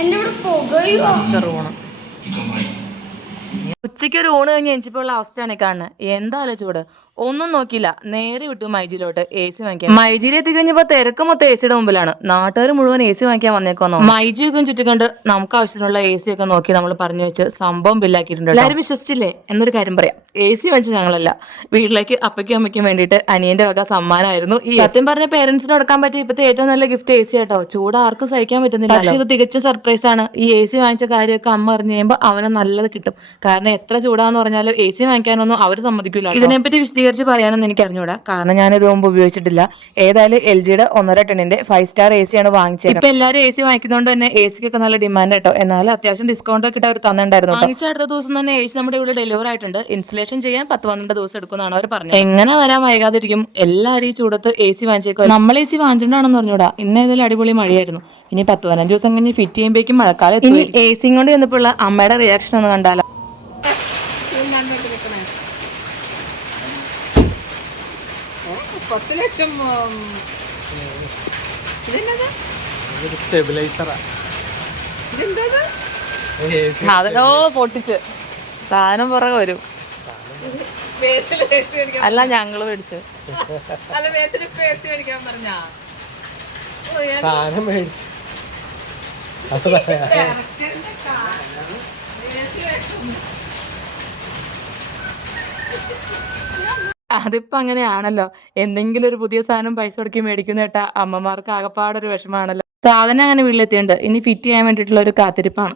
എന്റെ ഇവിടെ പുകയോ ഉച്ചയ്ക്ക് ഒരു ഊണ് കഴിഞ്ഞ് എഞ്ചിപ്പോഴുള്ള അവസ്ഥയാണ് കാണുന്നത്. എന്തായാലും ചൂട് ഒന്നും നോക്കിയില്ല, നേരെ വിട്ടു മൈജിയിലോട്ട് എ സി വാങ്ങിക്കാൻ. മൈജിയിൽ എത്തിക്കഴിഞ്ഞപ്പോ തിരക്ക് മൊത്തം എ സിയുടെ മുമ്പിലാണ്. നാട്ടുകാർ മുഴുവൻ എ സി വാങ്ങിക്കാൻ വന്നേക്കോന്നോ. മൈജിയൊക്കെ ചുറ്റിക്കൊണ്ട് നമുക്ക് ആവശ്യത്തിനുള്ള എ സി ഒക്കെ നോക്കി നമ്മൾ പറഞ്ഞു വെച്ച് സംഭവം ബില്ലാക്കിയിട്ടുണ്ട്. എല്ലാവരും വിശ്വസിച്ചില്ലേ? എന്നൊരു കാര്യം പറയാം, എ സി വാങ്ങിച്ച് ഞങ്ങളല്ല, വീട്ടിലേക്ക് അപ്പയ്ക്കും അമ്മയ്ക്കും വേണ്ടിയിട്ട് അനിയന്റെ വക സമ്മാനമായിരുന്നു ഈ. സത്യം പറഞ്ഞ പേരൻസിന് കൊടുക്കാൻ പറ്റിയ ഇപ്പത്തെ ഏറ്റവും നല്ല ഗിഫ്റ്റ് എ സി കേട്ടോ. ചൂട് ആർക്കും സഹിക്കാൻ പറ്റുന്നില്ല. പക്ഷേ ഇത് തികച്ച സർപ്രൈസ് ആണ്. ഈ എ സി വാങ്ങിച്ച കാര്യമൊക്കെ അമ്മ അറിഞ്ഞു കഴിയുമ്പോൾ അവന് നല്ലത് കിട്ടും. കാരണം എത്ര ചൂടാന്ന് പറഞ്ഞാലും എ സി വാങ്ങിക്കാനൊന്നും അവർ സമ്മതിക്കില്ല. ഇതിനെപ്പറ്റി വിശദീകരിച്ച് പറയാനൊന്നും എനിക്ക് അറിഞ്ഞൂടാ, കാരണം ഞാൻ ഇത് മുമ്പ് ഉപയോഗിച്ചിട്ടില്ല. ഏതായാലും എൽ ജിയുടെ 1.5 ടണ്ണിന്റെ 5 സ്റ്റാർ എ സി ആണ് വാങ്ങിച്ചത്. ഇപ്പൊ എല്ലാവരും എ സി വാങ്ങിക്കുന്നതുകൊണ്ട് തന്നെ എ സിക്കൊക്കെ നല്ല ഡിമാൻഡ് കേട്ടോ. എന്നാലും അത്യാവശ്യം ഡിസ്കൗണ്ട് ഒക്കെ അവർ തന്നിട്ടുണ്ടായിരുന്നു. വാങ്ങിച്ച അടുത്ത ദിവസം തന്നെ എ സി നമ്മുടെ ഇവിടെ ഡെലിവറി ആയിട്ടുണ്ട്. ഇൻസ്റ്റലേഷൻ ചെയ്യാൻ 10-12 ദിവസം എടുക്കുമെന്നാണ് അവർ പറഞ്ഞത്. എങ്ങനെ വരാൻ വൈകാതിരിക്കും? എല്ലാവരും ഈ ചൂടത്ത് എ സി വാങ്ങിച്ചേക്കും. നമ്മൾ എ സി വാങ്ങിച്ചിട്ടുണ്ടാണെന്ന് പറഞ്ഞൂടാ. ഇന്ന് ഏതായാലും അടിപൊളി മഴയായിരുന്നു. ഇനി 10-15 ദിവസം കഴിഞ്ഞ് ഫിറ്റ് ചെയ്യുമ്പോഴേക്കും മഴക്കാലം. ഇനി എ സി കൊണ്ട് ചെന്നപ്പോൾ അമ്മയുടെ റിയാക്ഷൻ ഒന്ന് കണ്ടാലോ. അതോ പൊട്ടിച്ച് സാധനം പുറകെ വരും. അല്ല ഞങ്ങള് മേടിച്ച് അതിപ്പോ അങ്ങനെയാണല്ലോ. എന്തെങ്കിലും ഒരു പുതിയ സാധനം പൈസ കൊടുക്കി മേടിക്കുന്ന കേട്ടാ അമ്മമാർക്ക് ആകപ്പാടൊരു വിഷമാണല്ലോ. സാധനം അങ്ങനെ വീട്ടിലെത്തിയുണ്ട്. ഇനി ഫിറ്റ് ചെയ്യാൻ വേണ്ടിയിട്ടുള്ള ഒരു കാത്തിരിപ്പാണ്.